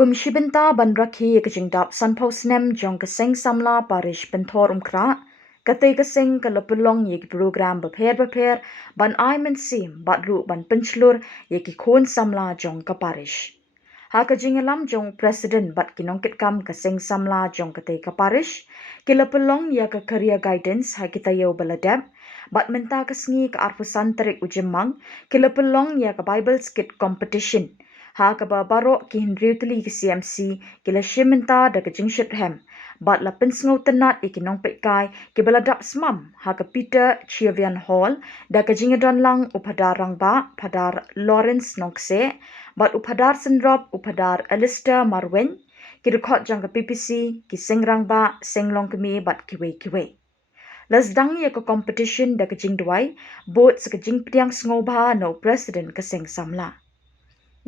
Kumshibinta banrakhi kajingdap sanpausnem jong kaseng samla parish penthor umkra katay kaseng kalapulong yek program bapher ban aimen sim batru ban penchlur yeki khon samla jong ka parish ha kajingalam jong president bat kinongkit kam kaseng samla jong katay ka parish kilapulong ya ka career guidance ha kitayo baladap bat menta kasngi ka arpusan tarik ujemang kilapulong ya ka bible skit competition ha ka baro ki hindriutli ki CMC kila shimenta da ka jingshit hem bat la pensngau tenat ikinong pekai ki baladap smam ha ka Peter Chiavian Hall da ka jingadon lang upadar rangba padar Lawrence Nokse bat upadar sendrop upadar Alistair Marwen ki rekhot jang ka PPC ki sengrangba senglong kemi bat kiwe Lasdang ya ka competition da ka jingdwai bot sa ka jingptiang sngoba no president ka seng samla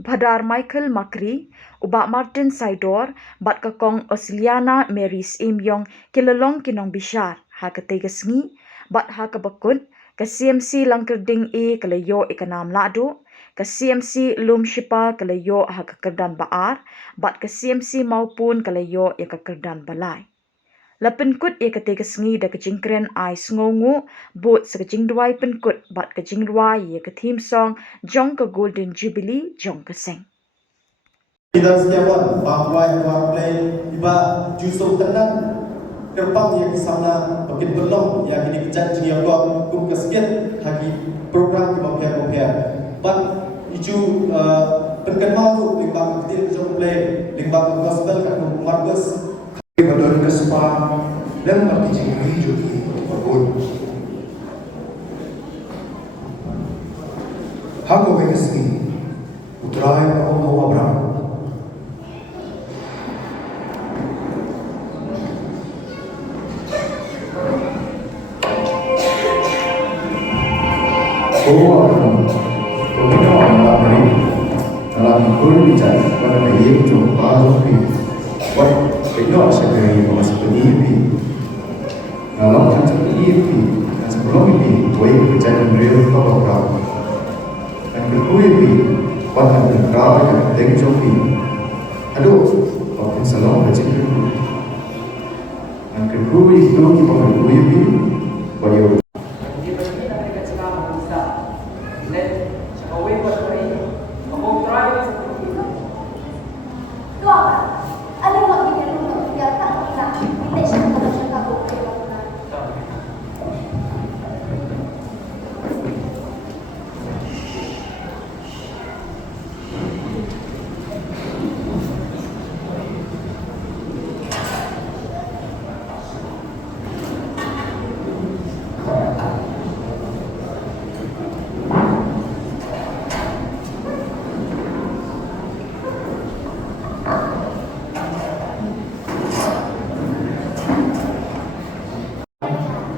Padar Michael Makri, uba Martin Saidor, bat kakong Osiliana Mary Imyong kilalong kinong bishar, ha katay kasngi, bat ha kabakun, ka CMC langkerding kalayo ikanam lado, ka CMC lum shipa kalayo ha kakerdan baar, bat ka CMC maupun kalayo ya kakerdan balay. Lapenkut ya katay kasngi da kajingkren ay sngongu bot sa kajingdway penkut bat kajingdway ya ka theme song jong ka Golden Jubilee jong ka seng. Kita setiawan bahwa yang play iba justru tenang terbang yang kesana bagian belum yang ini kejat jia kau kum keskian hagi program kemampuan but itu perkenal tu limbang kecil jong play limbang gospel kan Markus Kadang kesempatan dan berkicing hijau di bangun. Hago begesni, utrai Romo Abraham. Abraham, kau anda beri dalam berbicara pada bayi jom baru Ino sebagai bahasa PDIP dalam kancah PDIP dan sebelum ini boleh berjalan real program dan kedua ini pada negara yang tengjoki aduh mungkin salam berjaya dan kedua itu kita kedua ini boleh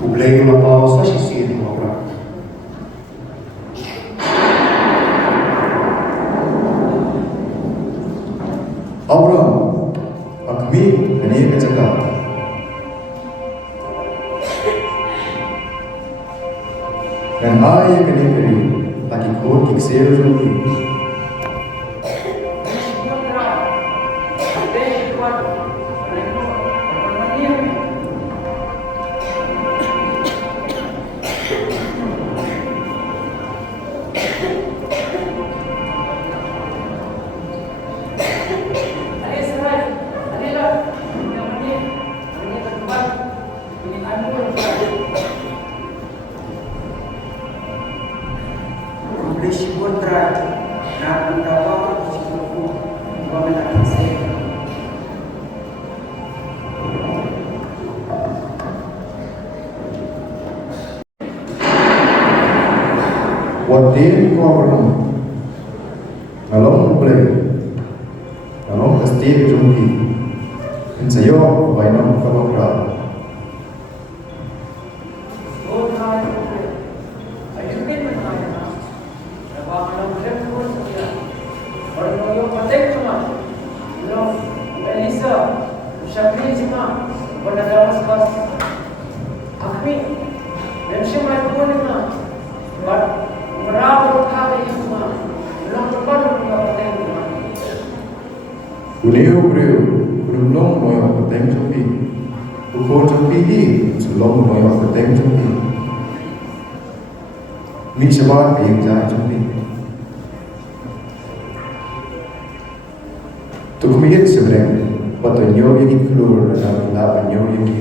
Problema na pausa si Sino Abraham. Abraham, akmi kani kacaka. Dan ayah kani kani, lagi kau kiksir joki. Wadin korban dalam play dalam pasti jumpi ensayo bainam kabakra Uneu breu, unulong moyo pateng jopi. Ukon jopi hi, sulong moyo pateng jopi. Mi sebar ping ja jopi. Tu kumiyet sebreng, pato nyo yaki klur na la nyo yaki.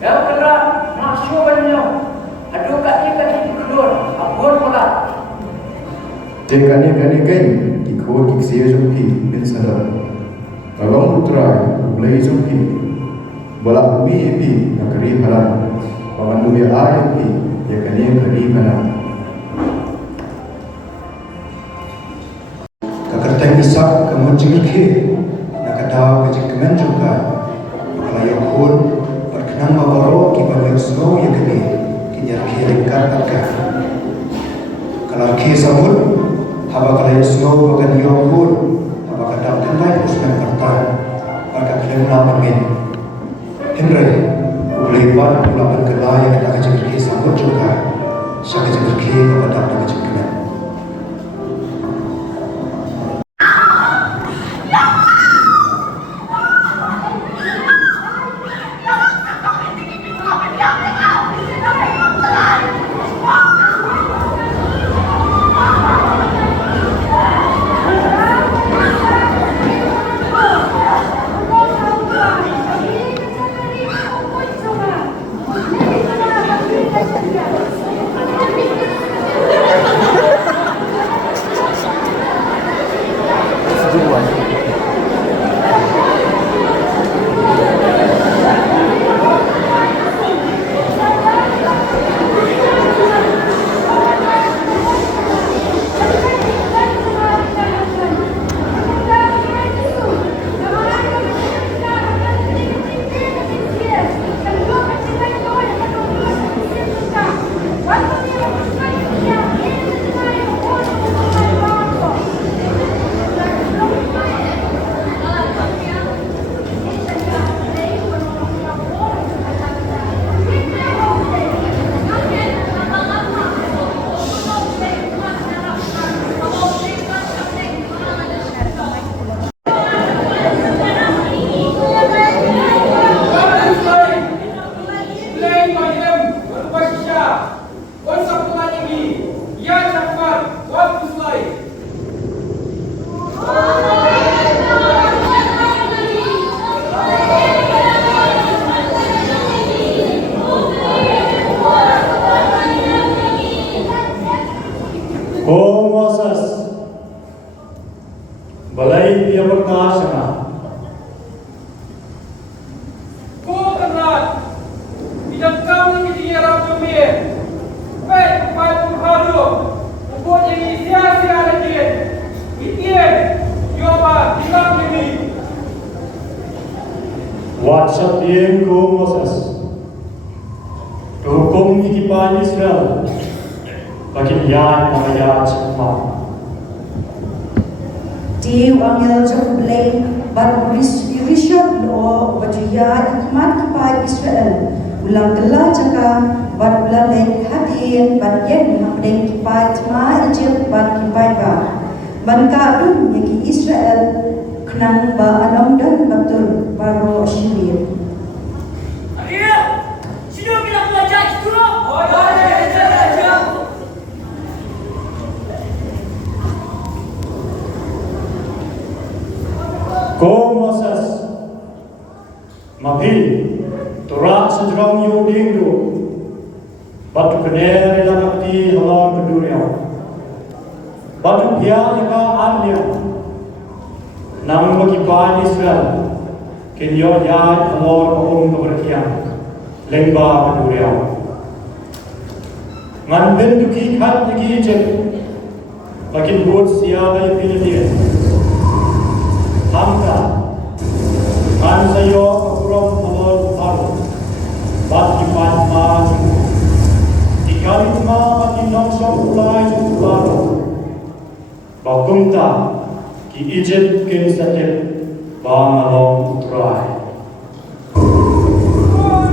Ya kena masuk banyo. Aduh kaki keluar. Abon pula. Tekane kane kain, ikho kikse jopi bin sadar. Abang putra, ulai jopi. Balak mi epi nakari halan. Pamandu be ayepi, yakane kari halan. Kakarteng isak kamu jengke nakadaw kajik kemen juga makalayo kun berkenang mabaro ki balik snow ya kene kinyar kiring karaka kalar ki samul haba kalayo snow bagan yo kun haba kadam kendai usmen kartan baka klem na pangin himre ulewan ulapan kelaya kita kajik ki samul juga syaka kajik ki kadam kajik kemen. Balai dia berkasana. Kau kenal. Tidak kami di Arab Jumir. Baik, baik berharu. Buat yang sia-sia lagi. Ikian, Yoba, hilang ini. WhatsApp yang kau Moses. Hukum ikipan Israel. Bagi yang mengajar semua. Tiu angel jauh belai bar Rishon lo bajuya ikmat kipai Israel ulang telah jaka bar ulang lek hadir bar yen hamdeng kipai cuma Egypt bar kipai ba ban kadun yaki Israel kenang ba anom dan batul baro Assyria. Alia, sino bilang belajar itu? Oh, ya. Kau Moses. Mabil. Turak sejurang yuding du. Batu kener ilang akti halal keduriau. Batu biar ika anliang. Namun bagi Bani Israel. Kinyo yad halal kaum keberkian. Lengba keduriau. Ngan bentuki kat lagi Egypt. Bagi buat siapa Filipin. Hamka. Ngan sayo akuram halal haru. Bagi Bani Ikali ma bagi nongso ulai ularo. Bakumta ki Egypt kin sakit bangalong utrai. Kau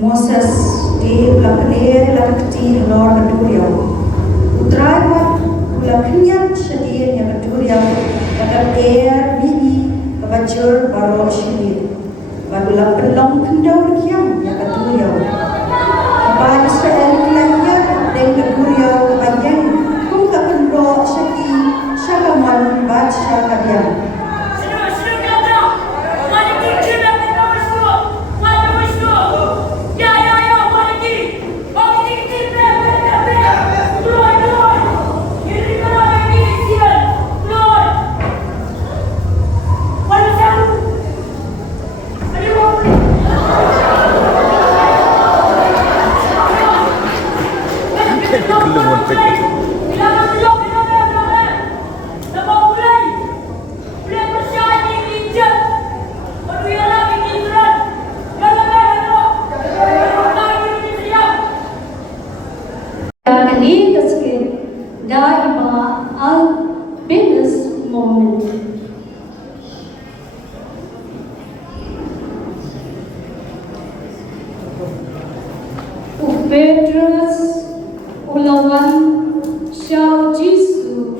Moses di lakane lakti lor keduria. Utrai wat laknya sedih yang keduria agar bini kebajur baru syiri. Baru lapen long kendau kiam yang keduria. Ba Israel kelaknya dan keduria bagian kum kapendro syaki syakaman bat syakadiam. Petrus ulawan Syau Jisu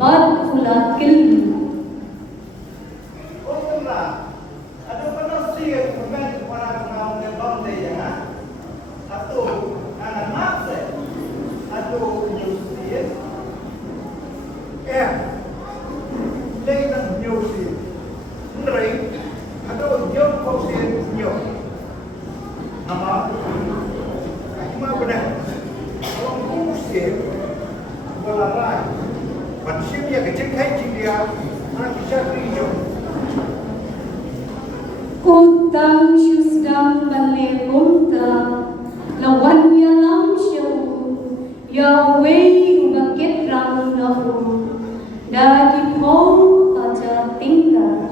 bad ula kilmi. Utang syusdam bale kumta lawan yalam syau Yahweh ubakit rang nahu dagi pau aja tinggal.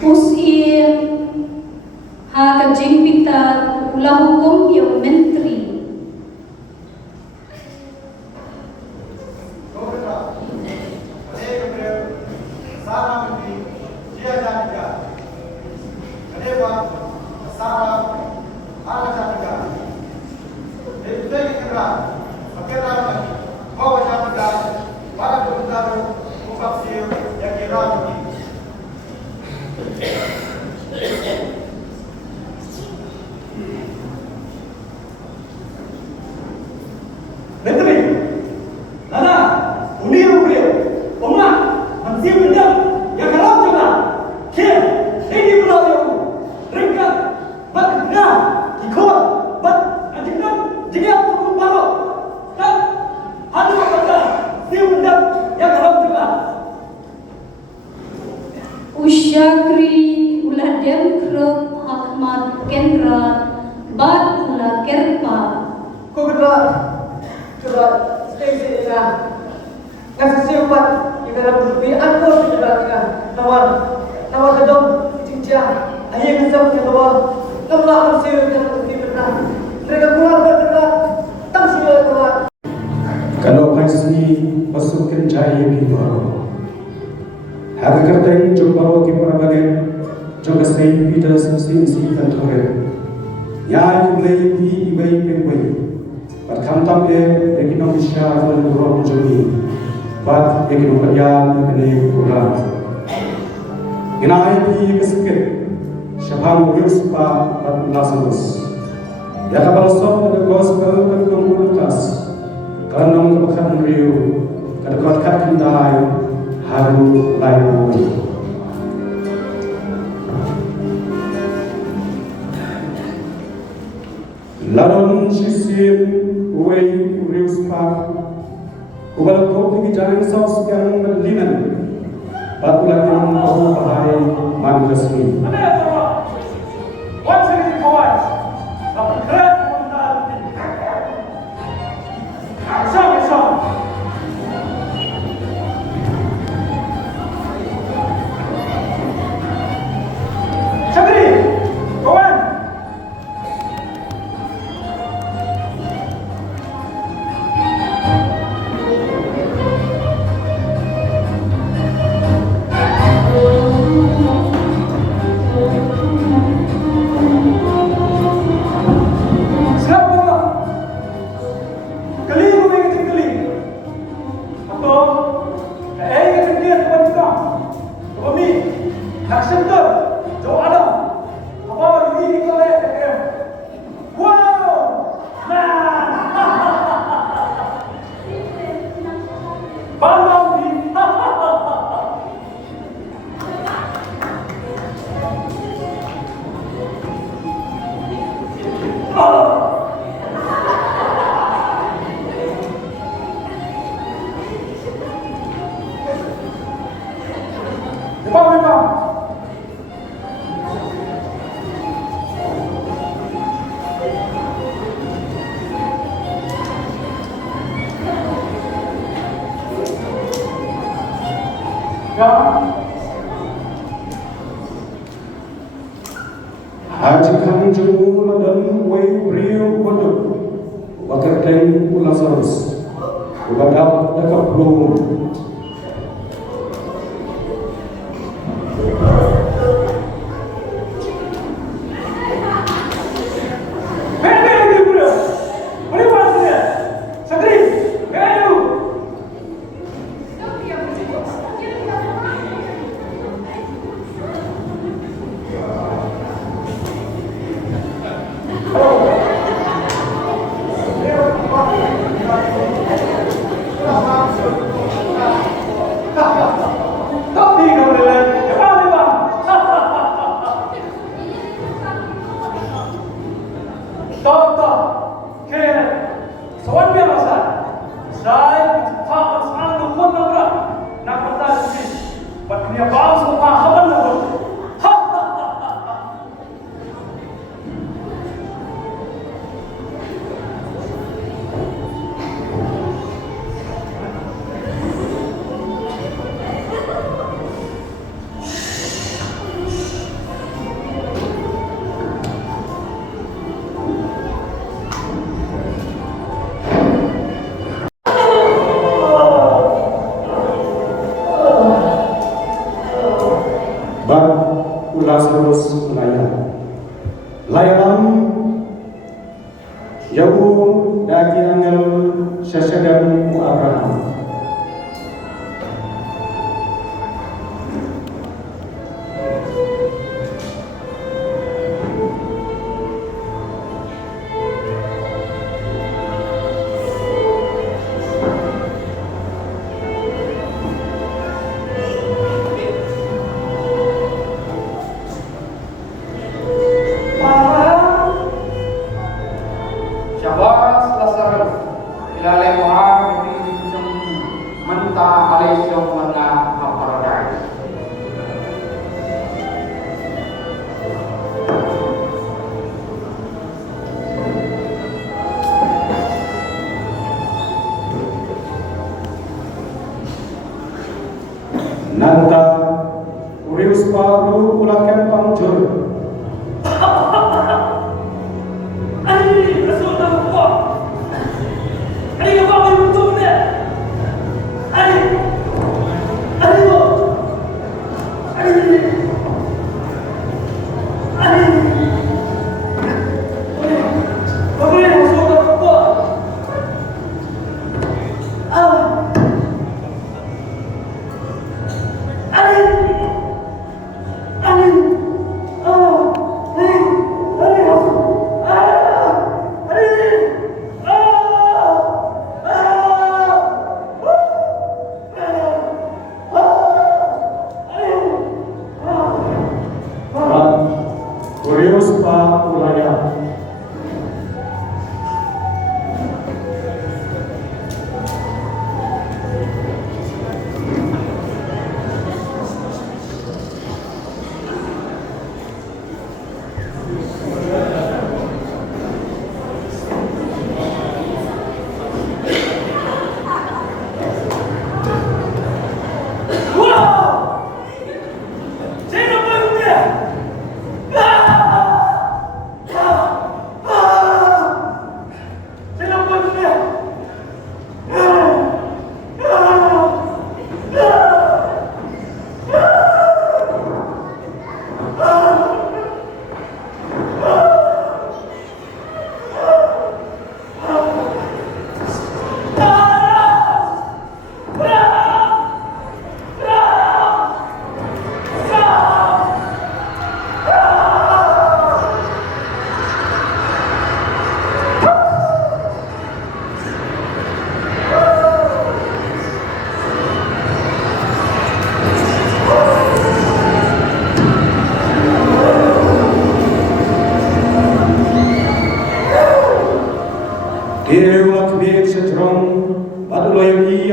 Usia haka jingpita ulah hukum yang menteri. Usyakri ulah demkrut hakmat kendra bad ulah kerpa. Ko kedua stay na ngasih siupat ikara berbi anggor juga nawar kedom cincang ayah kesam ke bawah ngamlah siu yang benar mereka pulang berdekat tak siu keluar. Kalau kasih masukin cahaya kita Haka kertain jombaro ki parabale jonga sei pita sin kantore ya ibai pi ibai pengwai par khamtam e ekinom sha wal rom jomi bat ekinom kaya kene kula ginai pi kesket shabam yuspa bat nasus ya kabalso de gospel de komunitas kanong kabakhan riu kadakot kandai haru layu Laron Shisim Way Reus Park Ubal Kopi Jalan Saus yang Linan Batulah yang kau bahai Manjasmi Haji Kanjung Ladan Way Rio Kodok Wakar Kain Lazarus Ubadab Dekat Belum Lazarus layanan Yahu dagi angel Syasyadan Abraham Nanta Urius Paru Ulakan Pangjur Amin.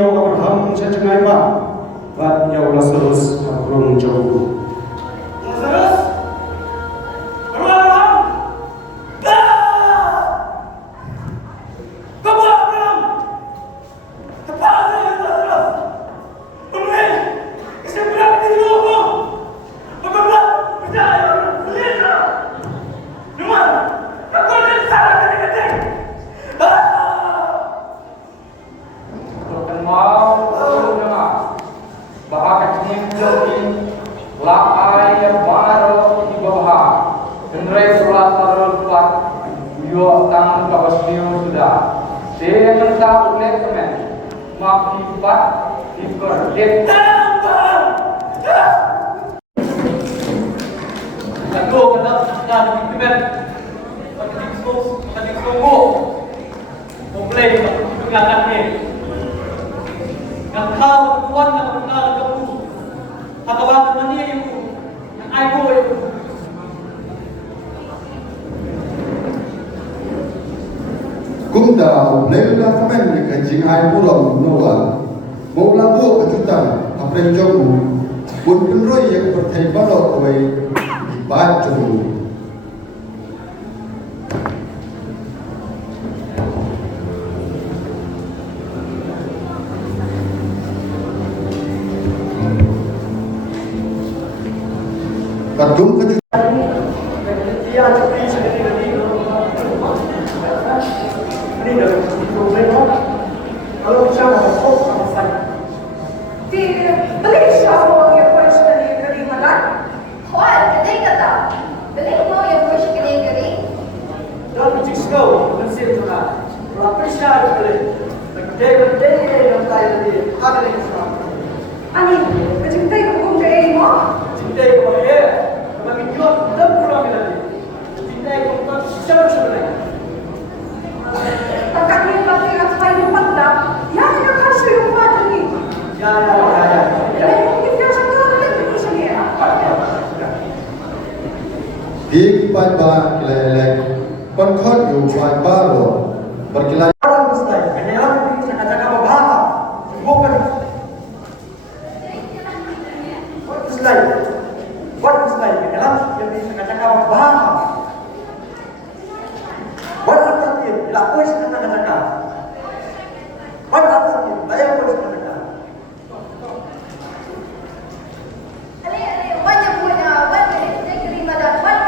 yo Abraham chengai ba bat yo Lazarus hakrung jauh. Lazarus, Abraham, kamu Abraham, apa yang Lazarus? Umay, kasi berapa di luar? Apa percaya? Lihat, rumah, aku ada salah ketik. Bukan mau dengar bahwa kecil la ayah baru di bawah Hendrai surat terlepas yo tangan kawas bio sudah saya minta oleh teman makibat dikerdet Aku kena dipimpinan tadi tunggu mulai dengan ini yang kau kuat yang benar kamu hakawan mania ibu yang aku ibu Kumda Leila Kamen ke jing ai pulau Noa Mola bu kejutan apren jomu pun penroi yang berthai balok koi ibat jomu kadung kejutan dia seperti sendiri ini dah problem kalau bicara kok sama saya di beli siapa yang punya sekali kali makan? Kau kedai kata, beli mau yang punya sekali kali. dalam bijak sekali dan saya juga berapa siapa beli kedai yang saya tadi ada yang sekarang Ani, kecintai hukum ke ilmu? cintai kepada kami jual dan kurang lagi cintai kepada siapa sebenarnya Takkan ni pasti akan supaya dipandang. Yang ini akan suyu pada ni. ya Jadi mungkin dia sangat lebih bersegi. Dik pai ba lelek kon khot yu pai ba ro berkilai orang besar hanya orang ini cakap-cakap bahasa bukan what is like dalam yang cakap-cakap bahasa what artinya tidak puas cakap-cakap what artinya saya puas cakap Banyak punya, banyak negeri madan, banyak.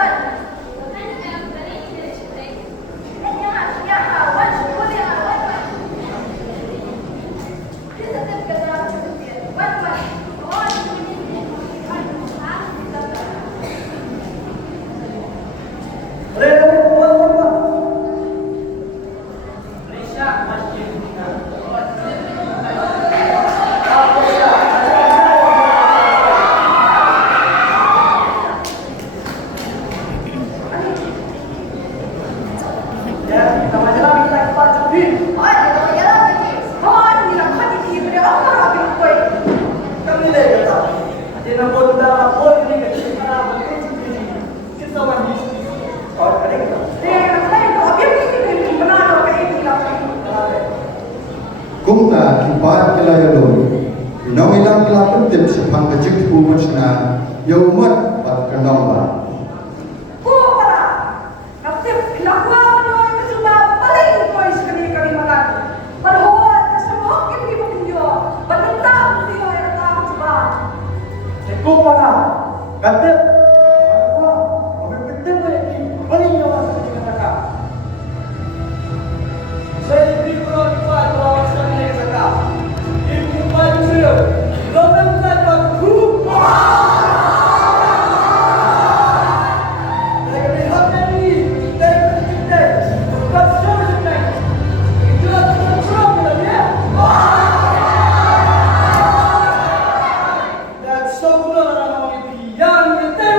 kumta kibat kilayalon nong ilang kilapun tip sepang kecik kumacna yaumat pat kenong ba yang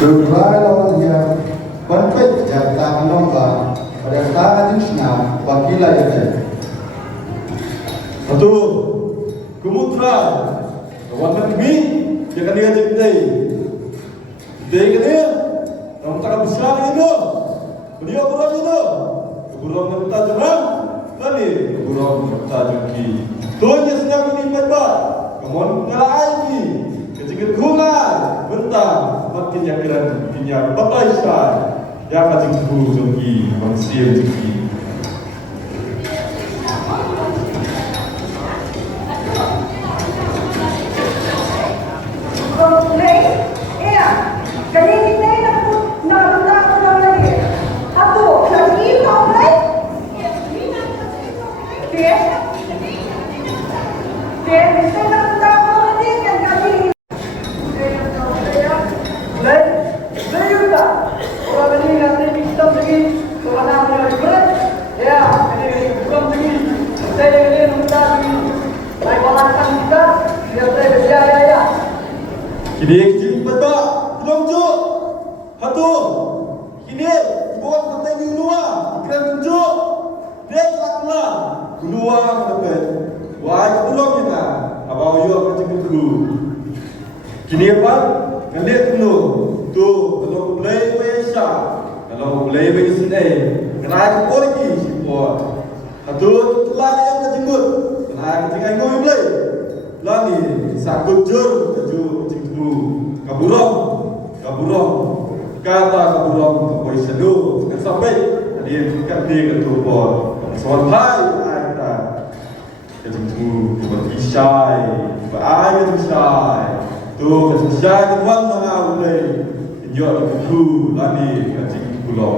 Bergerak lawan dia, bantuan yang tak menolak pada tangan Krishna wakilah dia. Satu, kemutra, kawan kami jangan dia jadi. Dia kena, kamu tak besar itu, dia kurang itu, kurang kita jangan, kali kurang kita jadi. Tuanya sedang ini baik, kamu ngalah ini, kecil kurang, bentang, makin yakin, kinya batai sah, ya kacing tu jadi manusia jadi. Kini kecil betul, belum juk, hatu. Kini buat penting di luar, keren tunjuk. Dia kelaklah, luar mendapat. Wah, belum kita. Abang you akan cakap dulu. Kini apa? Ngelihat dulu. Tu, kalau play biasa, kalau play biasa ni, kena pergi support. Hatu telah yang kejenggut, kena tinggal ngoi play. Lagi sakut jur, kaburong, kata kaburong kepoi sedu, sampai dia ketupon, soal hai kita, kejengku berkisai, berai berkisai, tu kejengkai ketuan mana boleh, injak ketu lagi kejengku pulau.